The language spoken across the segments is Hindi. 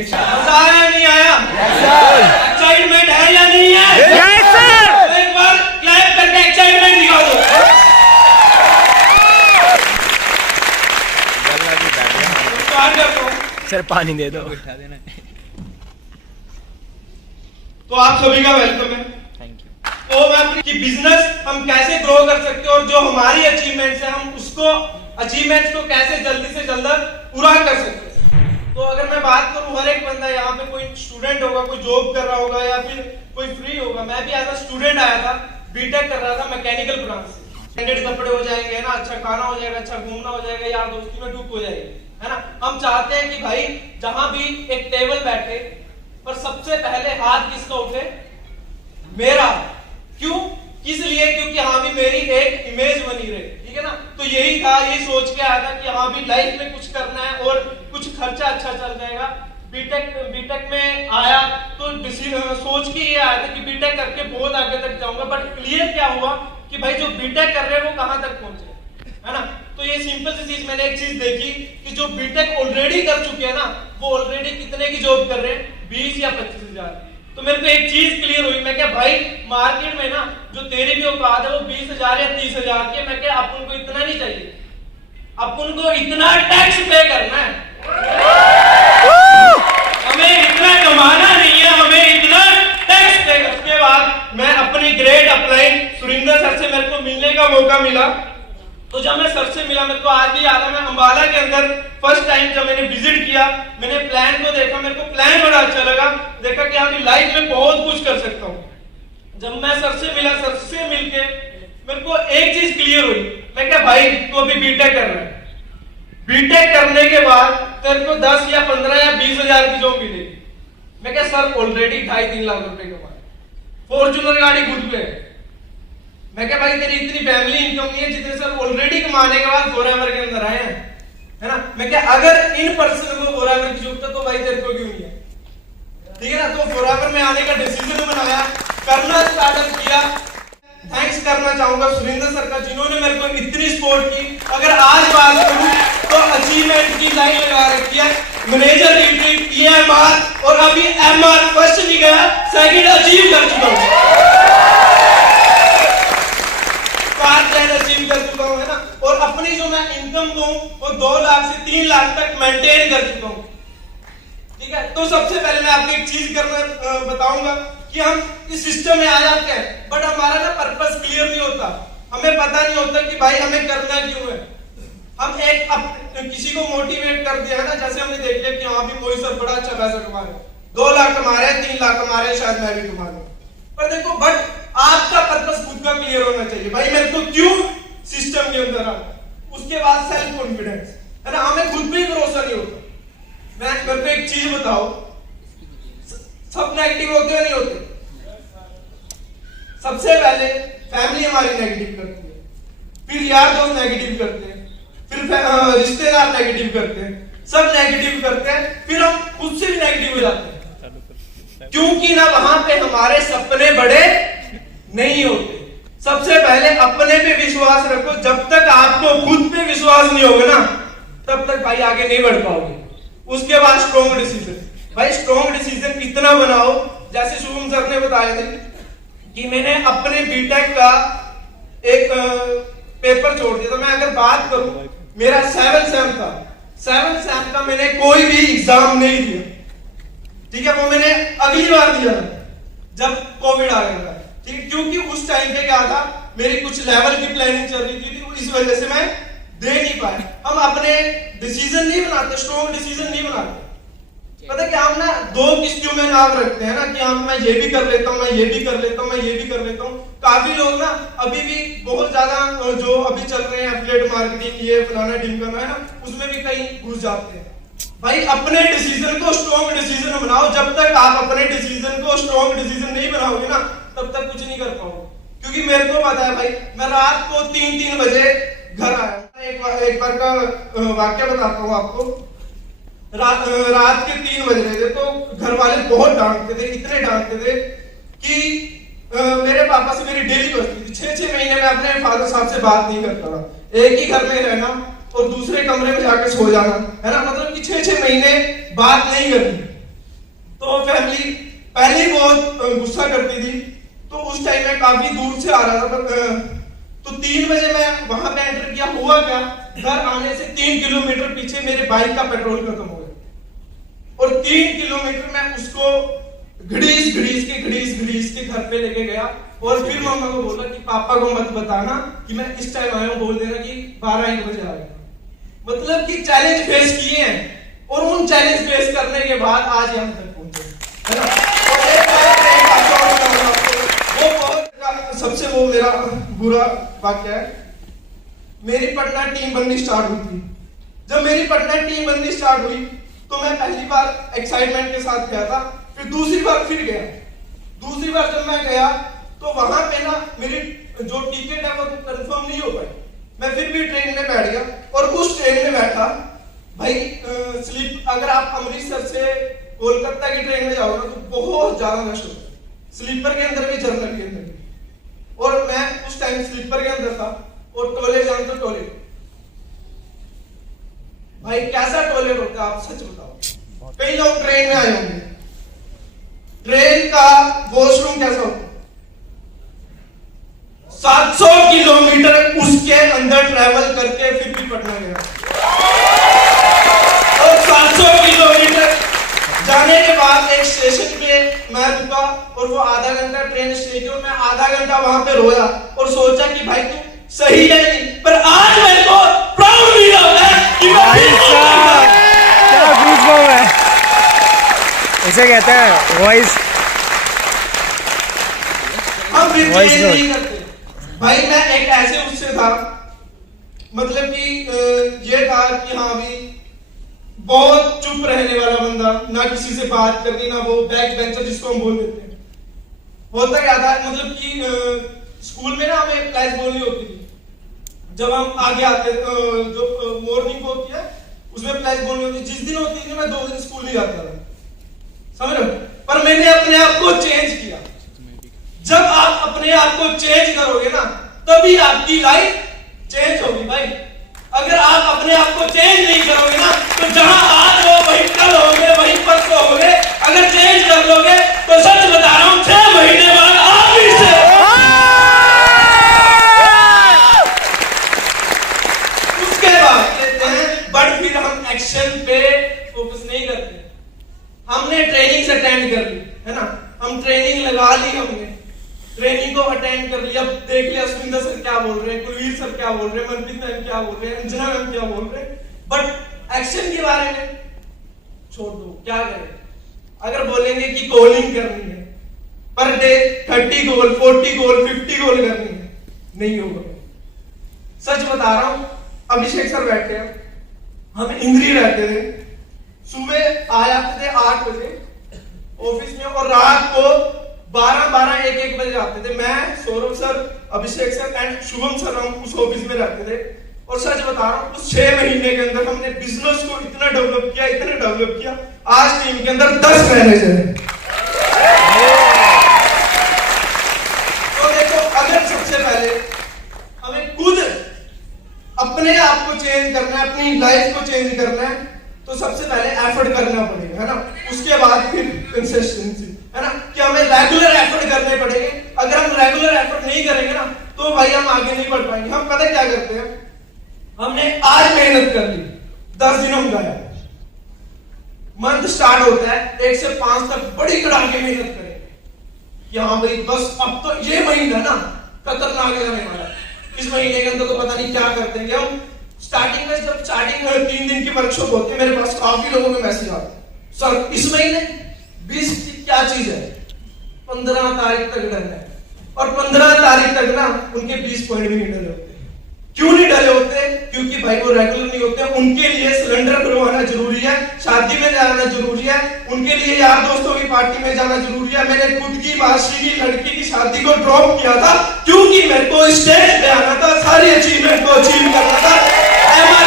मजा आया नहीं आया? एक्साइटमेंट है या नहीं है? Yes sir. तो एक बार क्लैप करके एक्साइटमेंट दिखा दो। सर पानी दे दो। तो आप सभी का वेलकम है। Thank you. तो मैं कि बिजनेस हम कैसे ग्रो कर सकते हैं और जो हमारी अचीवमेंट्स है हम उसको अचीवमेंट्स को कैसे जल्दी से जल्द पूरा कर सकते हैं। तो अगर मैं बात करूं, हर एक बंदा यहाँ पे कोई स्टूडेंट होगा, कोई जॉब कर रहा होगा या फिर कोई फ्री होगा। मैं भी एज अ स्टूडेंट आया था, बीटेक कर रहा था मैकेनिकल ब्रांच से। ब्रांडेड कपड़े हो जाएंगे ना, अच्छा खाना हो जाएगा, अच्छा घूमना हो जाएगा, यार दोस्ती में डूब हो जाएगी, है ना। हम चाहते हैं कि भाई जहां भी एक टेबल बैठे पर सबसे पहले हाथ किसका उठे? मेरा। क्यों? किस लिए? क्योंकि हाँ भी मेरी एक इमेज बनी रहे, ठीक है ना। तो यही था, यही सोच के आया था कि हाँ भी लाइफ में कुछ करना है और कुछ खर्चा अच्छा चल जाएगा। बीटेक में आया तो सोच के ये आया था कि बीटेक करके बहुत आगे तक जाऊंगा। बट क्लियर क्या हुआ कि भाई जो बीटेक कर रहे हैं वो कहां तक पहुंचे, है ना। तो ये सिंपल सी चीज, मैंने एक चीज देखी कि जो बीटेक ऑलरेडी कर चुके हैं ना, वो ऑलरेडी कितने की जॉब कर रहे हैं? 20 या 25 हजार। तो मेरे को एक चीज क्लियर हुई, मैं क्या भाई मार्केट में ना जो तेरी भी औकात है वो 20,000 या 30,000 की। मैं क्या अपन को इतना नहीं चाहिए, अपन को इतना टैक्स पे करना है, हमें इतना कमाना नहीं है, हमें इतना टैक्स पे। उसके बाद मैं अपनी ग्रेड अपलाइन सुरिंदर सर से मेरे को मिलने का मौका मिला। तो जब मैं सर से मिला, मेरे को आज भी याद है, मैं अंबाला के अंदर फर्स्ट टाइम जब मैंने विजिट किया, मैंने प्लान को देखा, मेरे को प्लान बड़ा अच्छा लगा। देखा कि हाँ लाइफ में बहुत कुछ कर सकता हूँ। जब मैं सर से मिला, सर से मिलके मेरे को एक चीज क्लियर हुई। मैं क्या भाई तू अभी बीटेक कर रहा है, बीटेक करने के बाद तेरे को 10 या 15 या 20,000 की जॉब मिलेगी। मैं क्या सर ऑलरेडी 2.5-3 लाख रुपए कमा, फॉर्च्यूनर गाड़ी खुद पे। मैं क्या भाई तेरी इतनी फैमिली इनकम नहीं है जितने सर ऑलरेडी कमाने के बाद फॉरएवर के अंदर आए हैं, है ना। मैं क्या अगर इन पर्सन को फॉरएवर की जरूरत है तो भाई तेरे को क्यों नहीं है, ठीक है ना। तो फॉरएवर में आने का डिसीजन बनाया, करना स्टार्टअप किया। थैंक्स करना चाहूंगा सुरिंदर सर का, जिन्होंने मेरे को इतनी सपोर्ट की। अगर आज बात करूं तो अचीवमेंट की लाइन लगा रखी है, मैनेजर रिट्रीट, EMR और अभी MR फर्स्ट भी गया, सेकंड अचीव कर चुका हूं, अचीव कर चुका हूं, है ना। और अपनी जो मैं इनकम दूं वो 2 लाख से 3 लाख तक मेंटेन कर चुका हूं, ठीक है। तो सबसे पहले मैं आपको एक चीज करना बताऊंगा कि हम इस सिस्टम में आ जाते हैं बट हमारा ना पर्पस क्लियर नहीं होता, हमें पता नहीं होता कि भाई हमें करना क्यों है। हम एक किसी को मोटिवेट कर दिया है ना, जैसे हमने देख लिया कि हाँ भी मोहित सर बड़ा अच्छा पैसा कमा रहे हैं, 2 लाख कमा रहे हैं, 3 लाख कमा रहे हैं, शायद मैं भी कमा लूं। पर देखो बट आपका पर्पस खुद का क्लियर होना चाहिए, भाई मेरे को क्यों सिस्टम के अंदर आना। उसके बाद सेल्फ कॉन्फिडेंस, है ना। हमें खुद पे ही भरोसा नहीं होता। मैं मेरे को एक चीज बताओ, सब नेगेटिव होते हैं नहीं होते? सबसे पहले फैमिली हमारी नेगेटिव करती है, फिर यार दोस्त नेगेटिव करते हैं, फिर रिश्तेदार नेगेटिव करते हैं, सब नेगेटिव करते हैं, फिर हम खुद से भी नेगेटिव हो जाते हैं, क्योंकि ना वहां पे हमारे सपने बड़े नहीं होते। सबसे पहले अपने पे विश्वास रखो, जब तक आपको खुद पे विश्वास नहीं होगा ना तब तक भाई आगे नहीं बढ़ पाओगे। उसके बाद स्ट्रॉन्ग डिसीजन, भाई स्ट्रॉन्ग डिसीजन इतना बनाओ, जैसे शुभम सर ने बताया था कि मैंने अपने बीटेक का एक पेपर छोड़ दिया। तो मैं अगर बात करूं, मेरा 7 सेम था, 7 सेम का मैंने कोई भी एग्जाम नहीं दिया, ठीक है। वो मैंने अगली बार दिया जब कोविड आ गया था, ठीक है। क्योंकि उस टाइम पे क्या था, मेरी कुछ लेवल की प्लानिंग चल रही थी, इस वजह से मैं दे नहीं पाया। हम अपने डिसीजन नहीं बनाते, स्ट्रॉन्ग डिसीजन नहीं बनाते। पता क्या, हम ना 2 किश्तियों में नाव रखते हैं ना कि हम मैं ये भी कर लेता हूँ, मैं ये भी कर लेता हूँ, मैं ये भी कर लेता हूँ। काफी लोग ना अभी भी बहुत ज्यादा जो अभी चल रहे हैं एफिलिएट मार्केटिंग, ये फलाना ढिमकाना, है ना, उसमें भी कहीं घुस जाते हैं। भाई अपने डिसीजन को स्ट्रॉन्ग डिसीजन बनाओ। जब तक आप अपने डिसीजन को स्ट्रॉन्ग डिसीजन नहीं बनाओगे ना तब तक कुछ नहीं कर पाओगे। क्योंकि मेरे को पता है भाई, मैं रात को 3-3 बजे घर आया। एक बार का वाक्य बताता हूँ आपको। रात के 3 बज रहे थे, तो घर वाले बहुत डांटते थे, इतने डांटते थे कि मेरे पापा से मेरी डेली बजती थी। 6-6 महीने में अपने फादर साहब से बात नहीं करता था, एक ही घर में रहना और दूसरे कमरे में जाकर सो जाना, है ना। मतलब कि 6-6 महीने बात नहीं करनी, तो फैमिली पहले ही बहुत गुस्सा करती थी। तो उस टाइम मैं काफी दूर से आ रहा था, तो 3 बजे मैं वहां पे एंटर किया। हुआ क्या, घर आने से 3 किलोमीटर पीछे मेरे बाइक का पेट्रोल खत्म हो गया और 3 किलोमीटर मैं उसको घड़ीस के घर पे लेके गया। और फिर मम्मा को बोला कि पापा को मत बताना कि मैं इस टाइम आया हूं, बोल देना कि 12-1 बजे आ गया। मतलब कि चैलेंज फेस किए हैं और उन चैलेंज फेस करने के बाद आज यहां तक पहुंचे, है ना। और एक वो बहुत सबसे वो मेरा बुरा वाक्य है, मेरी पटना टीम बननी स्टार्ट हुई थी। जब मेरी पटना टीम बननी स्टार्ट हुई तो मैं पहली बार एक्साइटमेंट के साथ गया था, फिर दूसरी बार फिर गया। दूसरी बार जब मैं गया तो वहां पे ना मेरी जो टिकट है वो कंफर्म नहीं हो पाई। मैं फिर भी ट्रेन में बैठ गया और उस ट्रेन में बैठा भाई, स्लीप अगर आप अमृतसर से कोलकाता की ट्रेन में जाओगे तो बहुत ज्यादा रश होता है, स्लीपर के अंदर भी जनरल के अंदर भी। और मैं उस टाइम स्लीपर के अंदर था और टॉयलेट जाऊं तो टॉयलेट, भाई कैसा टॉयलेट होता है आप सच बताओ। कई लोग ट्रेन में आए होंगे, ट्रेन का वॉशरूम कैसा होता है, 700 किलोमीटर उसके अंदर ट्रैवल करके फिर भी पटना गया। और 700 किलोमीटर जाने के बाद एक स्टेशन पे मैं रुका और वो आधा घंटा ट्रेन स्टे की और मैं आधा घंटा वहां पे रोया और सोचा कि भाई तू सही है नहीं। पर आज मेरे को प्राउड फील होता है कि क्या गूज़बम्प है, इसे कहते हैं वॉइस हम रिप्लेस नहीं करते। भाई मैं एक ऐसे उससे था, मतलब कि ये था कि हाँ भी बहुत चुप रहने वाला बंदा, ना किसी से बात करनी, ना वो बैक बेंचर जिसको हम बोल देते हैं। होता क्या था, मतलब कि स्कूल में ना हमें क्लास बोलनी होती थी जब हम आगे आते, जो मॉर्निंग को होती है उसमें क्लास बोलनी होती। जिस दिन होती थी मैं 2 दिन स्कूल नहीं जाता था, समझ रहे हो। पर मैंने अपने आप को चेंज किया। जब आप अपने आप को चेंज करोगे ना तभी आपकी लाइफ चेंज होगी भाई। अगर आप अपने आप को चेंज नहीं करोगे ना तो जहां आज हो वही कल होगे, वही परसों होगे। अगर चेंज कर लोगे तो सच बता रहा हूं 6 महीने बाद आप भी से उसके बाद लेते हैं। बट फिर हम एक्शन पे फोकस नहीं करते। हमने ट्रेनिंग से अटेंड कर ली है ना, हम ट्रेनिंग लगा ली, हमने ट्रेनिंग को अटेंड कर लिया। अब देख लिया सुंदर सर क्या बोल रहे हैं, कुलवीर सर क्या बोल रहे हैं, मनप्रीत मैम क्या बोल रहे हैं, अंजना मैम क्या बोल रहे हैं, बट एक्शन के बारे में छोड़ दो। क्या करें, अगर बोलेंगे कि कॉलिंग करनी है पर डे 30 गोल 40 गोल 50 गोल करनी है, नहीं होगा। सच बता रहा हूं, अभिषेक सर बैठे हैं, हम इंद्री रहते थे, सुबह आ जाते थे 8 बजे ऑफिस में और रात को 12 1 बजे आते थे। मैं, Saurabh sir, Abhishek sir and Shubham sir हम उस ऑफिस में रहते थे। और सच बता रहा हूं उस 6 महीने के अंदर हमने बिजनेस को इतना डेवलप किया, आज टीम के अंदर 10 मैनेजर हैं। तो देखो, अगर सबसे पहले हमें खुद अपने आप को चेंज करना है, अपनी लाइफ को चेंज करना है, तो सबसे पहले एफर्ट करना पड़ेगा, है ना। उसके बाद फिर कंसिस्टेंसी, है ना, कि हमें रेगुलर एफर्ट करने पड़ेंगे। अगर हम रेगुलर एफर्ट नहीं करेंगे ना तो भाई हम आगे नहीं बढ़ पाएंगे। हम पता क्या करते हैं, हमने आज मेहनत कर ली, 10 दिन हम गए, मंथ स्टार्ट होता है 1 से 5 तक बड़ी कड़ाके मेहनत करेंगे कि हाँ भाई बस अब तो ये महीना ना खतरनाक जाने वाला, इस महीने के अंदर तो पता नहीं क्या करते हैं हम। स्टार्टिंग में जब 3 दिन की वर्कशॉप होती है, मेरे पास काफी लोगों के मैसेज आते हैं, सर इस महीने 20 क्या चीज है, 15 तारीख तक डरना है। और 15 तारीख तक ना उनके 20 पॉइंट भी नहीं डले होते। क्यों नहीं डले होते? क्योंकि भाई वो रेगुलर नहीं होते। उनके लिए सिलेंडर भरवाना जरूरी है, शादी में जाना जरूरी है, उनके लिए यार दोस्तों की पार्टी में जाना जरूरी है। मैंने खुद की मासी की लड़की की शादी को ड्रॉप किया था क्योंकि मेरे को स्टेज पे आना था, सारी अचीवमेंट को अचीव करना था, MR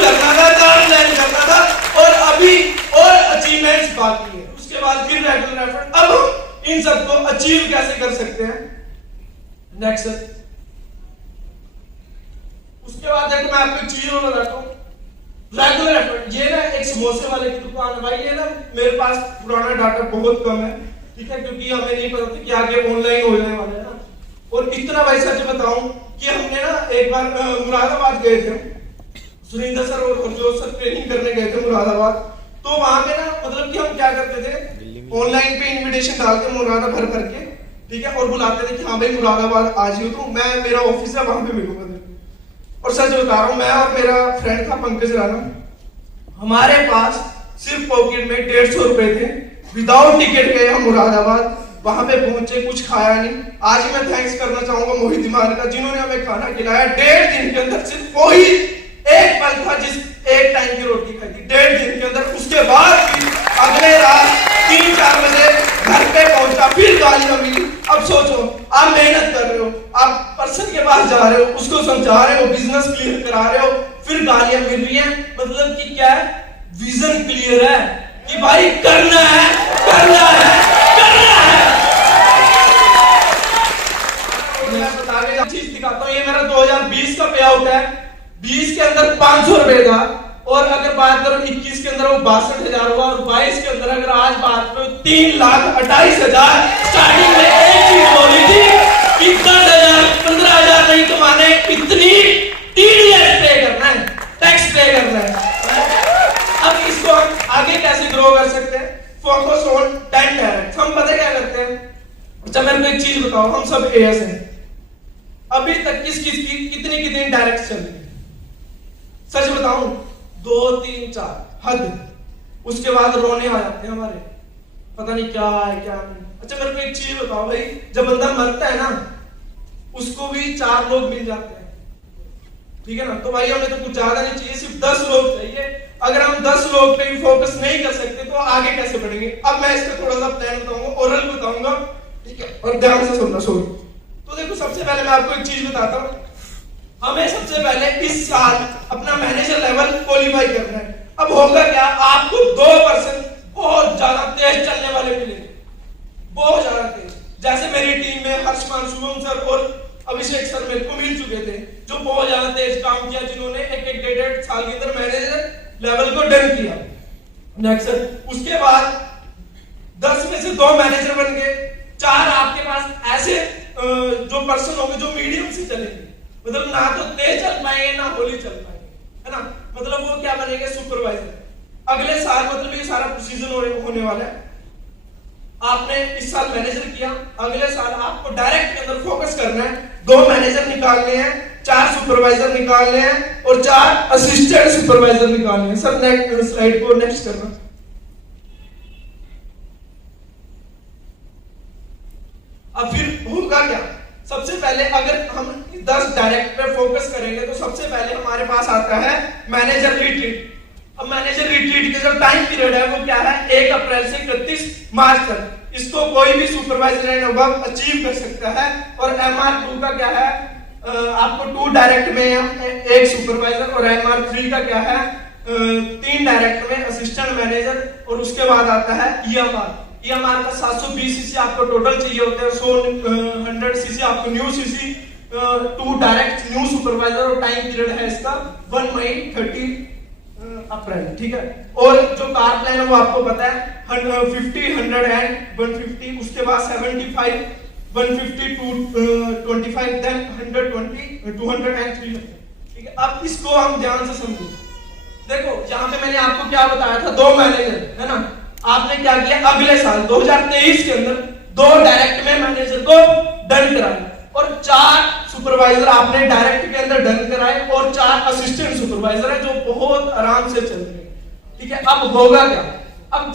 करना था, प्लान करना था, और अभी और अचीवमेंट्स बाकी है। उसके बाद फिर रेगुलर एफर्ट। अब हम इन सबको अचीव कैसे कर सकते हैं? नेक्स्ट, उसके बाद देखो मैं आपको चीजों बताता हूं। Regular effort. ये ना एक समोसे वाले की दुकान है भाई, ये ना मेरे पास पुराना डाटा बहुत कम है, ठीक है, क्योंकि हमें नहीं पता था कि आगे ऑनलाइन हो जाने वाला है ना। और इतना भाई सच बताऊं कि हमने ना एक बार मुरादाबाद गए थे, सुरेंद्र सर और हरजोत सर ट्रेनिंग करने गए थे मुरादाबाद। तो वहां पे ना मतलब कि हम क्या करते थे, ऑनलाइन पे इनविटेशन डालते मुरादा भर करके, ठीक है, और बुलाते थे कि हाँ भाई मुरादाबाद आ जाइए, तो मैं मेरा ऑफिस है वहां पे मिलूंगा। और सच बता रहा हूं, मैं और मेरा फ्रेंड था पंकज राणा, हमारे पास सिर्फ पॉकेट में 150 रुपए थे, विदाउट टिकट गए हम मुरादाबाद, वहां पे पहुंचे, कुछ खाया नहीं। आज मैं थैंक्स करना चाहूंगा मोहित ईमान का, जिन्होंने हमें खाना खिलाया। 1.5 दिन के अंदर सिर्फ वही एक पल था जिस एक टाइम की रोटी खाई थी, 1.5 दिन के अंदर। उसके बाद भी अगले रात 3-4 बजे घर पे पहुंचा, फिर गालियां मिली। अब सोचो, आप मेहनत कर रहे हो, आप पर्सन के पास जा रहे हो, उसको समझा रहे हो, बिजनेस क्लियर करा रहे हो, फिर गालियां मिल रही हैं। मतलब कि क्या है, विजन क्लियर है कि भाई करना है, करना है, करना है। मैं बता के चीज दिखाता हूँ, ये मेरा 2020 का पे आउट है। 20 के अंदर 500 रुपए था, और अगर बात करो 21 के अंदर वो 62,000 हुआ, और 22 के अंदर अगर आज बात करो 3,28,000। स्टार्टिंग में एक चीज बोली थी कि 10,000 15,000 नहीं कमाने, इतनी TDS पे करना है, टैक्स पे करना है। अब इसको हम आगे कैसे ग्रो कर सकते हैं? Focus on 10 direct. हम पता क्या करते हैं, अच्छा मेरे को एक चीज बताओ, हम सब एएस हैं, अभी तक किस किस की कितनी डायरेक्ट चल रही है? सच बताऊं, 2 3 4 हद। उसके बाद रोने आ जाते हैं हमारे, पता नहीं क्या है क्या नहीं। अच्छा मेरे को एक चीज बताओ भाई, जब बंदा मरता है ना, उसको भी 4 लोग मिल जाते हैं, ठीक है ना। तो भाई हमें तो कुछ ज्यादा नहीं चाहिए, सिर्फ 10 लोग चाहिए। अगर हम 10 लोग पे भी फोकस नहीं कर सकते तो आगे कैसे बढ़ेंगे? अब मैं इसका थोड़ा सा प्लान बताऊंगा, ओरल बताऊंगा, ठीक है, और ध्यान से सुनना। तो देखो, सबसे पहले मैं आपको एक चीज बताता हूं, हमें सबसे पहले इस साल अपना मैनेजर लेवल क्वालिफाई करना है। अब होगा क्या, आपको 2% बहुत ज्यादा तेज चलने वाले मिलेंगे, बहुत ज्यादा तेज। जैसे मेरी टीम में हर्षमान, शुभम सर और अभिषेक सर मेरे को मिल चुके थे, जो बहुत ज्यादा तेज काम किया, जिन्होंने एक 1.5 साल के अंदर मैनेजर लेवल को डन किया। नेक्स्ट सर, उसके बाद 10 में से 2 मैनेजर बन गए, 4 आपके पास ऐसे जो पर्सन होंगे जो मीडियम से चलेंगे, मतलब ना तो तेज चल पाएंगे ना होली चल पाएंगे, है ना। मतलब वो क्या बनेंगे, सुपरवाइजर। अगले साल मतलब ये सारा प्रोसीजर होने वाला है। आपने इस साल मैनेजर किया, अगले साल आपको डायरेक्ट के अंदर फोकस करना है। 2 मैनेजर निकालने हैं, 4 सुपरवाइजर निकालने हैं, और 4 असिस्टेंट सुपरवाइजर निकालने हैं। सब नेक्स्ट स्लाइड को नेक्स्ट करना। अब फिर होगा क्या, सबसे पहले अगर हम 10 डायरेक्ट पे फोकस करेंगे तो सबसे पहले हमारे पास आता है मैनेजर रिट्रीट। अब मैनेजर रिट्रीट का जो टाइम पीरियड है वो क्या है, 1 अप्रैल से 31 मार्च तक। इसको कोई भी सुपरवाइजर एंड अबव अचीव कर सकता है। और MR2 का क्या है, आपको 2 डायरेक्ट में 1 सुपरवाइजर, और MR3 का क्या है, 3 डायरेक्ट में असिस्टेंट मैनेजर। और उसके बाद आता है EMR का 720 सीसी आपको टोटल चाहिए होते हैं, 100 सीसी आपको new CC, 2 direct new supervisor, और टाइम पीरियड है इसका 1 मई 30 अप्रैल, ठीक है। और जो कार प्लान है वो आपको पता है, 50 100 एंड 150, उसके बाद 75 150 225, देन 120 200 एंड 300, ठीक है। अब इसको हम ध्यान से समझो। देखो यहाँ पे मैंने आपको क्या बताया था, 2 मैनेजर, है ना। आपने क्या किया, अगले साल 2023 के अंदर 2 डायरेक्ट में मैनेजर को डन कराया, और 4 सुपरवाइजर आपने डायरेक्ट के अंदर डन कराए, और 4 असिस्टेंट सुपरवाइजर है जो बहुत आराम से चल रहे हैं, ठीक है। अब होगा क्या, अब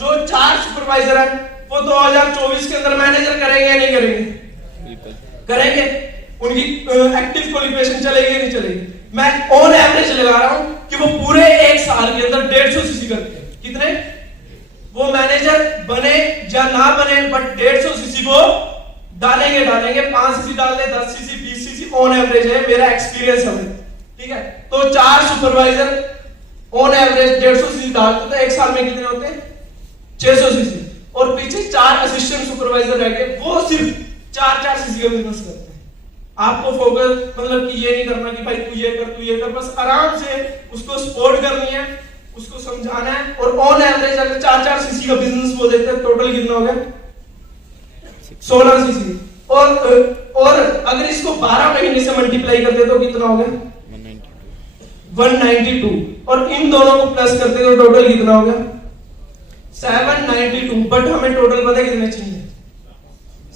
जो 4 सुपरवाइजर है वो 2024 के अंदर मैनेजर करेंगे या नहीं करेंगे? करेंगे। उनकी एक्टिव क्वालिफिकेशन चलेगी नहीं चलेगी? मैं ऑन एवरेज लगा रहा हूं कि वो पूरे 1 साल के अंदर 150 सीसी करते हैं। कितने? वो मैनेजर बने या ना बने, बट 150 सीसी वो डालेंगे। 5 सीसी डाल दे, 10 सीसी 20 सीसी ऑन एवरेज है, मेरा एक्सपीरियंस है, ठीक है। तो 4 सुपरवाइजर ऑन एवरेज 150 सीसी डालते तो 1 साल में कितने होते हैं? 600 सीसी। और पीछे 4 असिस्टेंट सुपरवाइजर रह गए, वो सिर्फ 4 सीसी का बिजनेस करते हैं, आपको फोकस मतलब कि ये नहीं करना कि भाई तू ये कर, बस आराम से उसको सपोर्ट करनी है, उसको समझाना है। और ऑन एवरेज अगर 4-4 सीसी का बिजनेस बोल देते हैं, टोटल कितना हो गया 16 सीसी। और अगर इसको 12 महीने से मल्टीप्लाई करते तो कितना हो गया 192। और इन दोनों को प्लस करते तो टोटल कितना हो गया 792। बट हमें टोटल पता है कितने चाहिए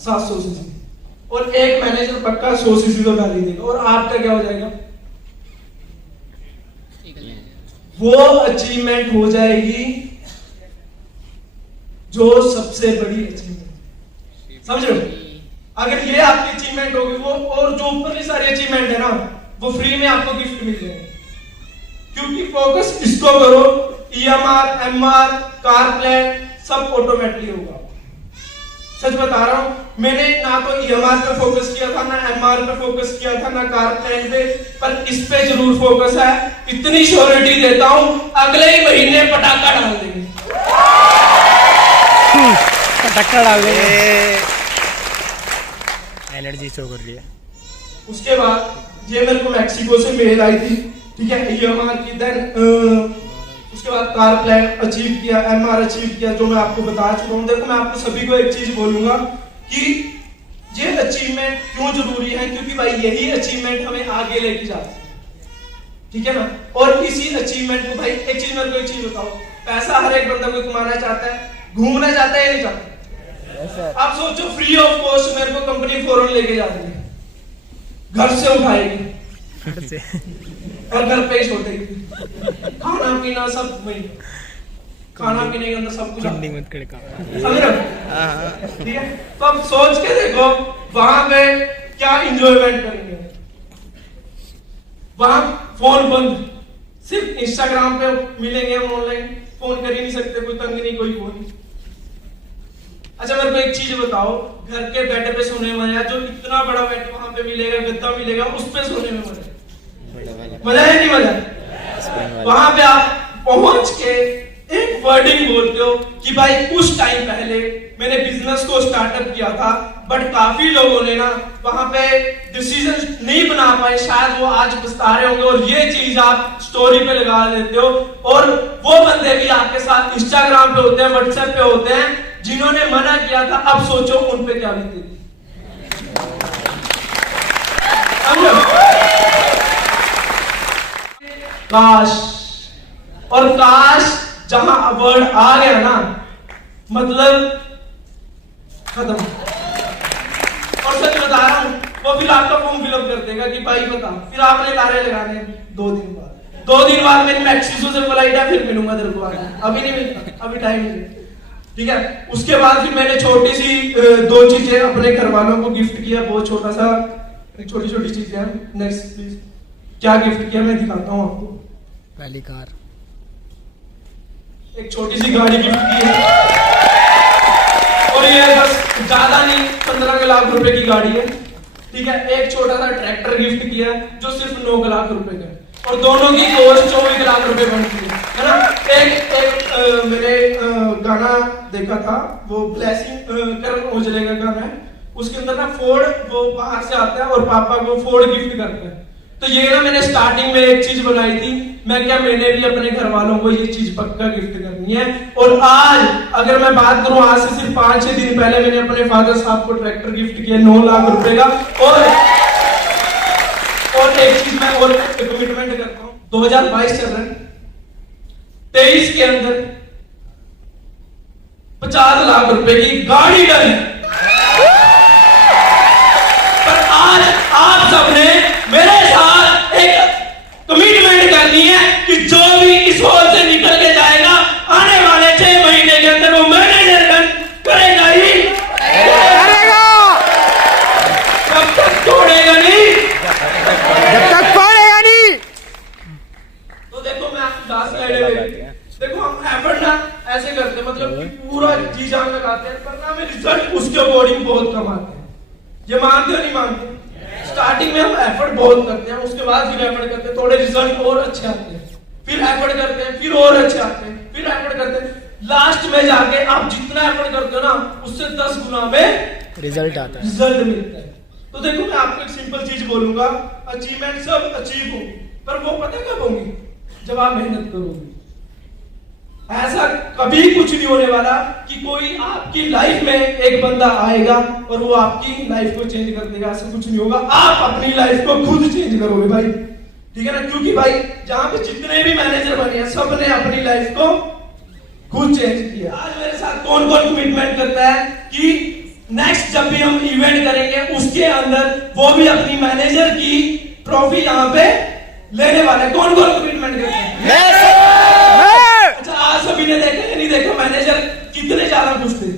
700 सीसी। और एक मैनेजर पक्का 100 सीसी तो डाल ही देगा। और आपका क्या हो जाएगा, वो अचीवमेंट हो जाएगी जो सबसे बड़ी अचीवमेंट, समझ रहे हो। अगर ये आपकी अचीवमेंट होगी वो, और जो ऊपर की सारी अचीवमेंट है ना वो फ्री में आपको गिफ्ट मिल जाएंगे। क्योंकि फोकस इसको करो, EMR, MR, कार प्लान सब ऑटोमेटिकली होगा। सच बता रहा हूं, मैंने ना तो EMR पे फोकस किया था, ना MR पे फोकस किया था, ना कार प्लान पे, पर इस पे जरूर फोकस है। इतनी श्योरिटी देता हूं अगले ही महीने पटाखा डाल देंगे, पटाखा डाल देंगे। एनर्जी शो कर रही है। उसके बाद ये मेरे को मैक्सिको से मेल आई थी, ठीक है, EMR की। देन उसके बाद कार प्लान अचीव किया, MR अचीव किया, जो मैं आपको बता चुका हूं। देखो मैं आपको सभी को एक चीज बोलूंगा कि ये अचीवमेंट क्यों जरूरी है, क्योंकि भाई यही अचीवमेंट हमें आगे लेके जाती है, ठीक है ना। और इसी अचीवमेंट को भाई एक चीज मेरे को एक चीज बताओ, पैसा हर एक बंदा कोई कमाना चाहता है, घूमना चाहता है या नहीं चाहता। आप सोचो फ्री ऑफ कॉस्ट मेरे को कंपनी फॉरेन लेके जा रही है, घर से उठाएगी और घर पे ही छोड़ देगी, खाना पीना सब वही, खाना पीने के अंदर सब कुछ समझ रहे हो, ठीक है। तो अब सोच के देखो वहां पे क्या इंजॉयमेंट करेंगे। वहां फोन बंद, सिर्फ इंस्टाग्राम पे मिलेंगे हम, ऑनलाइन फोन कर ही नहीं सकते, कोई तंग नहीं, कोई फोन। अच्छा मेरे को एक चीज बताओ, घर के बेड पे सोने में मजा, जो इतना बड़ा बेड वहां पे मिलेगा, गद्दा मिलेगा, उस पे सोने में मजा है नहीं मजा। वहां पे आप पहुंच के एक वर्डिंग बोलते हो कि भाई कुछ टाइम पहले मैंने बिजनेस को स्टार्टअप किया था, बट काफी लोगों ने ना वहां पे डिसीजन नहीं बना पाए, शायद वो आज पछता रहे होंगे। और ये चीज आप स्टोरी पे लगा देते हो, और वो बंदे भी आपके साथ इंस्टाग्राम पे होते हैं, व्हाट्सएप पे होते हैं, जिन्होंने मना किया था। अब सोचो उन पे क्या बीती थी। काश, और काश जहां वर्ड आ गया ना, मतलब खत्म। और सच बता रहा हूं, वो फिर आपका फॉर्म फिलअप कर देगा कि भाई बता, फिर आपने लारे लगाने 2 दिन बाद। 2 दिन बाद मेरी मैक्सिको से फ्लाइट है, फिर मिलूंगा तेरे को आगे, अभी नहीं मिलता, अभी टाइम नहीं, ठीक है। उसके बाद फिर मैंने छोटी सी 2 चीजें अपने घर वालों को गिफ्ट किया, बहुत छोटा सा, छोटी छोटी चीजें। नेक्स्ट प्लीज, क्या गिफ्ट किया मैं दिखाता हूँ आपको। पहली कार, एक छोटी सी गाड़ी गिफ्ट की है, और ये बस ज्यादा नहीं 15 लाख रुपए की गाड़ी है, ठीक है। एक छोटा सा ट्रैक्टर गिफ्ट किया जो सिर्फ 9 लाख रुपए का है, और दोनों की कॉस्ट 24 लाख रुपए बनती है ना। एक मैंने गाना देखा था, वो ब्लेसिंग करण औजले का गाना है, उसके अंदर ना फोर्ड वो बाहर से आता है और पापा को फोर्ड गिफ्ट करता है। तो ये ना मैंने स्टार्टिंग में एक चीज बनाई थी, मैं क्या, मैंने भी अपने घर वालों को ये चीज पक्का गिफ्ट करनी है। और आज अगर मैं बात करूं, आज से सिर्फ 5-6 दिन पहले मैंने अपने फादर साहब को ट्रैक्टर गिफ्ट किया 9 लाख रुपए का। और एक चीज मैं और कमिटमेंट करता हूं, 2022 चल रहा है, 23 के अंदर 50 लाख रुपए की गाड़ी डन। पर आज आप सबने मेरे साथ एक कमिटमेंट करनी है कि जो भी इस हॉल से निकल के जाएगा, आने वाले 6 महीने के अंदर वो मैनेजर करेगा ही करेगा, जब तक छोड़ेगा नहीं, जब तक छोड़ेगा नहीं। तो देखो मैं आपको लास्ट स्लाइड, देखो हम एफर्ट ना ऐसे करते, मतलब कि पूरा जी जान लगाते हैं, पर ना हमें रिजल्ट उसके अकॉर्डिंग बहुत कम आते हैं। ये मानते हो नहीं मानते? स्टार्टिंग में हम एफर्ट बहुत करते हैं, उसके बाद फिर एफर्ट करते हैं, थोड़े रिजल्ट और अच्छे आते हैं, फिर एफर्ट करते हैं, फिर और अच्छे आते हैं, फिर एफर्ट करते हैं, लास्ट में जाके आप जितना एफर्ट करते हो ना, उससे 10 गुना में रिजल्ट आता है, रिजल्ट मिलता है। तो देखो मैं आपको एक सिंपल चीज बोलूंगा, अचीवमेंट सब अचीव होंगी, पर वो पता कब होंगी? जब आप मेहनत करोगे। ऐसा कभी कुछ नहीं होने वाला कि कोई आपकी लाइफ में एक बंदा आएगा और वो आपकी लाइफ को चेंज कर देगा, ऐसा कुछ नहीं होगा। आप अपनी लाइफ को खुद चेंज करोगे भाई, ठीक है ना? क्योंकि भाई जहां पे जितने भी मैनेजर बने हैं सबने अपनी लाइफ को खुद चेंज किया। आज मेरे साथ कौन कौन कमिटमेंट करता है कि नेक्स्ट जब भी हम इवेंट करेंगे उसके अंदर वो भी अपनी मैनेजर की ट्रॉफी यहाँ पे लेने वाला है? कौन कौन कमिटमेंट करता है? अच्छा, आज सभी ने देखा या नहीं देखा मैनेजर कितने ज्यादा खुश थे?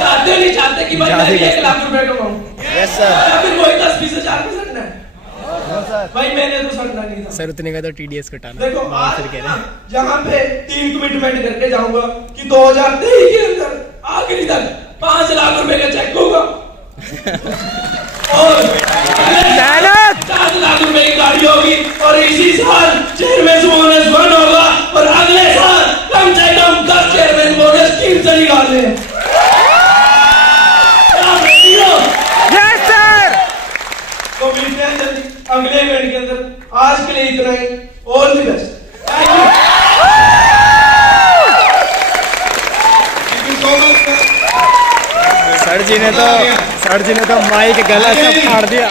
चाहते नहीं चाहते कि भाई मैं 1 लाख रुपए कमाऊं? Yes sir. या फिर कोई 10-20 हजार पे सटना है? भाई मैंने तो सटना नहीं था सर उतने का तो TDS कटाना। देखो आज फिर कह रहे हैं यहाँ पे 3 कमिटमेंट करके जाऊंगा कि 2023 के अंदर आखिरी तक 5 लाख रुपए का चेक होगा और 50 लाख रुपए की गाड़ी होगी और इसी साल चेयरमैन बोनस 1 होगा और अगले साल कम से कम 10 चेयरमैन बोनस 3 से निकालने हैं। Yes sir. तो मिलते हैं जल्दी अगले इवेंट के अंदर। आज के लिए इतना ही। All the best. Thank you so much. Sir ji ने तो माइक गला सब फाड़ दिया।